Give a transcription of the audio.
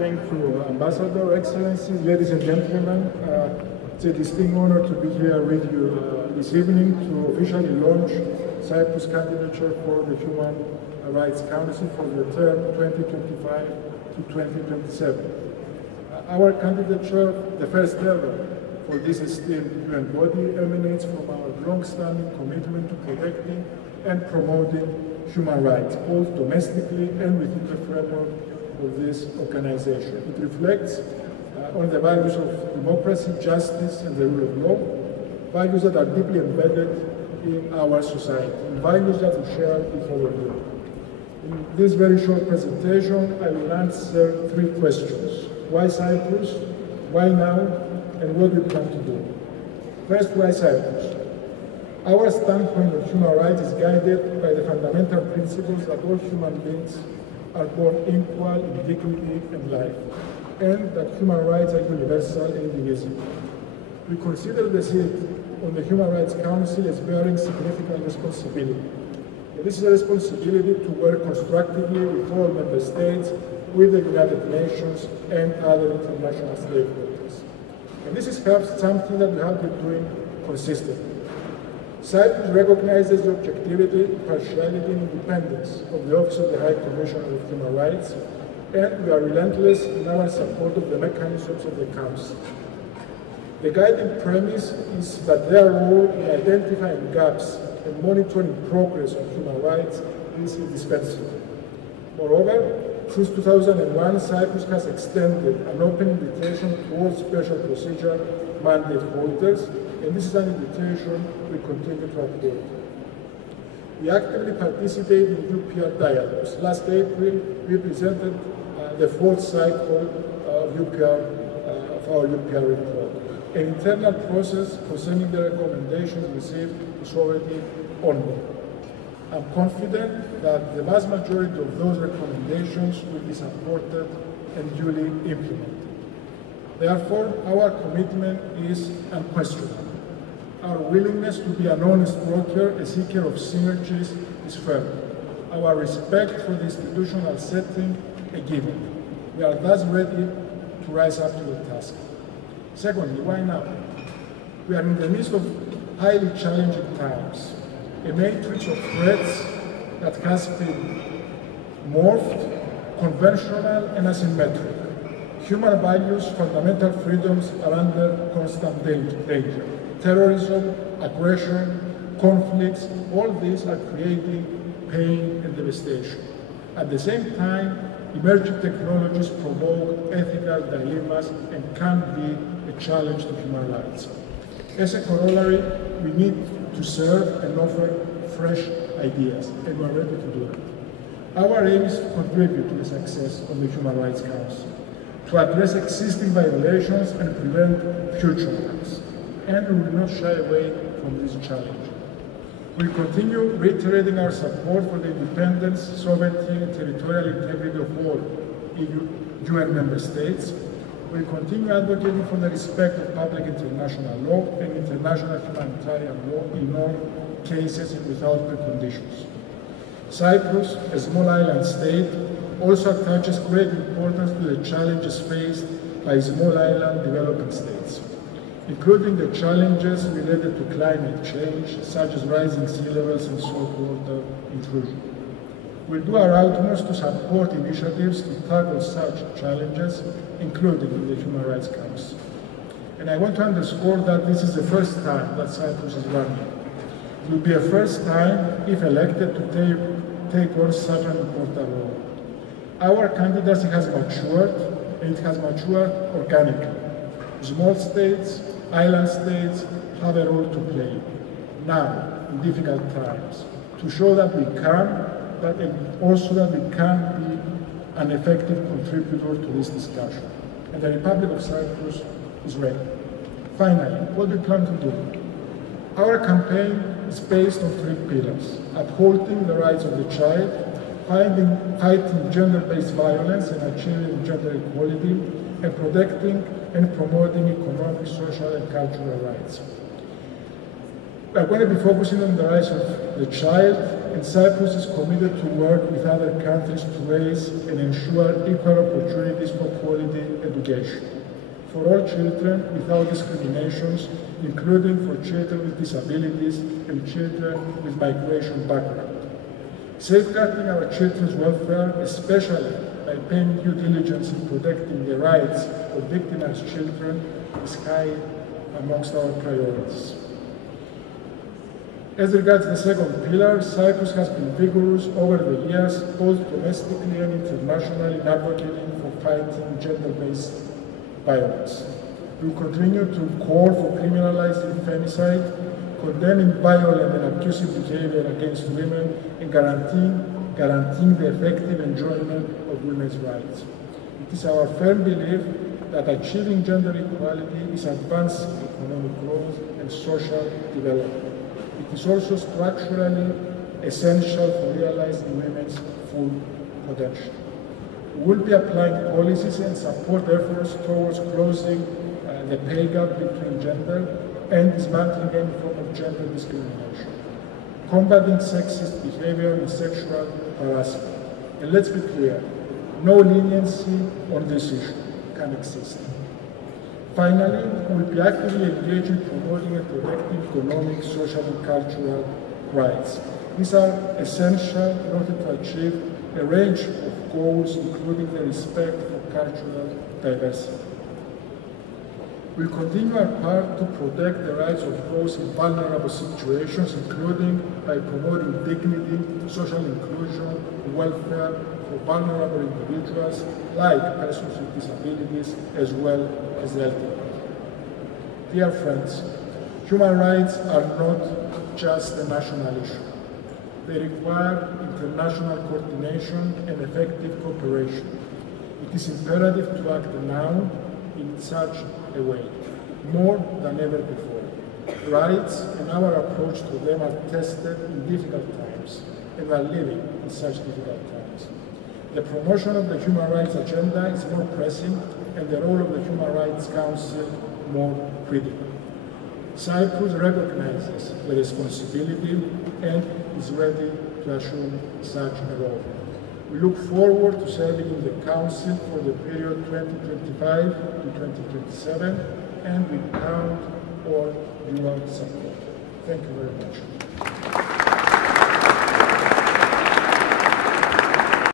Thank you, Ambassador, Excellencies, ladies and gentlemen. It's a distinct honor to be here with you this evening to officially launch Cyprus' candidature for the Human Rights Council for the term 2025 to 2027. Our candidature, the first ever for this esteemed UN body, emanates from our long-standing commitment to protecting and promoting human rights, both domestically and within the framework of this organization. It reflects on the values of democracy, justice, and the rule of law, values that are deeply embedded in our society, and values that we share with all of you. In this very short presentation, I will answer three questions. Why Cyprus? Why now? And what do we plan to do? First, why Cyprus? Our standpoint on human rights is guided by the fundamental principles that all human beings are born equal in dignity and life, and that human rights are universal and indivisible. We consider the seat on the Human Rights Council as bearing significant responsibility. And this is a responsibility to work constructively with all member states, with the United Nations and other international stakeholders. And this is perhaps something that we have been doing consistently. Cyprus recognizes the objectivity, impartiality, and independence of the Office of the High Commissioner of Human Rights, and we are relentless in our support of the mechanisms of the Council. The guiding premise is that their role in identifying gaps and monitoring progress on human rights is indispensable. Moreover, since 2001, Cyprus has extended an open invitation to all special procedure mandate holders, and this is an invitation we continue to uphold. We actively participate in UPR dialogues. Last April, we presented the fourth cycle of our UPR report. An internal process concerning the recommendations received is already ongoing. I'm confident that the vast majority of those recommendations will be supported and duly implemented. Therefore, our commitment is unquestionable. Our willingness to be an honest broker, a seeker of synergies, is firm. Our respect for the institutional setting, a given. We are thus ready to rise up to the task. Secondly, why now? We are in the midst of highly challenging times, a matrix of threats that has been morphed, conventional and asymmetric. Human values, fundamental freedoms are under constant danger. Terrorism, aggression, conflicts, all these are creating pain and devastation. At the same time, emerging technologies provoke ethical dilemmas and can be a challenge to human rights. As a corollary, we need to serve and offer fresh ideas, and we are ready to do that. Our aim is to contribute to the success of the Human Rights Council, to address existing violations and prevent future ones. And we will not shy away from this challenge. We continue reiterating our support for the independence, sovereignty, and territorial integrity of all UN member states. We continue advocating for the respect of public international law and international humanitarian law in all cases and without preconditions. Cyprus, a small island state, also attaches great importance to the challenges faced by small island developing states, including the challenges related to climate change, such as rising sea levels and saltwater intrusion. We'll do our utmost to support initiatives to tackle such challenges, including in the Human Rights Council. And I want to underscore that this is the first time that Cyprus is running. It will be a first time, if elected, to take on such an important role. Our candidacy has matured, and it has matured organically. Small states, island states have a role to play now in difficult times to show that we can, but also that we can be an effective contributor to this discussion. And the Republic of Cyprus is ready. Finally, what do we plan to do? Our campaign is based on three pillars: upholding the rights of the child, fighting gender-based violence and achieving gender equality, and protecting and promoting economic, social, and cultural rights. We are going to be focusing on the rights of the child, and Cyprus is committed to work with other countries to raise and ensure equal opportunities for quality education for all children without discriminations, including for children with disabilities and children with migration background. Safeguarding our children's welfare, especially by paying due diligence in protecting the rights of victimized children, is high amongst our priorities. As regards the second pillar, Cyprus has been vigorous over the years, both domestically and internationally, in advocating for fighting gender-based violence. We will continue to call for criminalizing femicide, condemning violent and abusive behavior against women, and guaranteeing the effective enjoyment of women's rights. It is our firm belief that achieving gender equality is advancing economic growth and social development. It is also structurally essential for realizing women's full potential. We will be applying policies and support efforts towards closing the pay gap between gender and dismantling any form of gender discrimination, combating sexist behavior and sexual harassment. And let's be clear, no leniency on this issue can exist. Finally, we will be actively engaged in promoting and protecting economic, social, and cultural rights. These are essential in order to achieve a range of goals, including the respect for cultural diversity. We will continue our part to protect the rights of those in vulnerable situations, including by promoting dignity, social inclusion, and welfare for vulnerable individuals, like persons with disabilities, as well as the elderly. Dear friends, human rights are not just a national issue. They require international coordination and effective cooperation. It is imperative to act now in such a way, more than ever before. Rights and our approach to them are tested in difficult times, and we are living in such difficult times. The promotion of the human rights agenda is more pressing, and the role of the Human Rights Council more critical. Cyprus recognizes the responsibility and is ready to assume such a role. We look forward to serving in the Council for the period 2025 to 2027, and we count on your support. Thank you very much.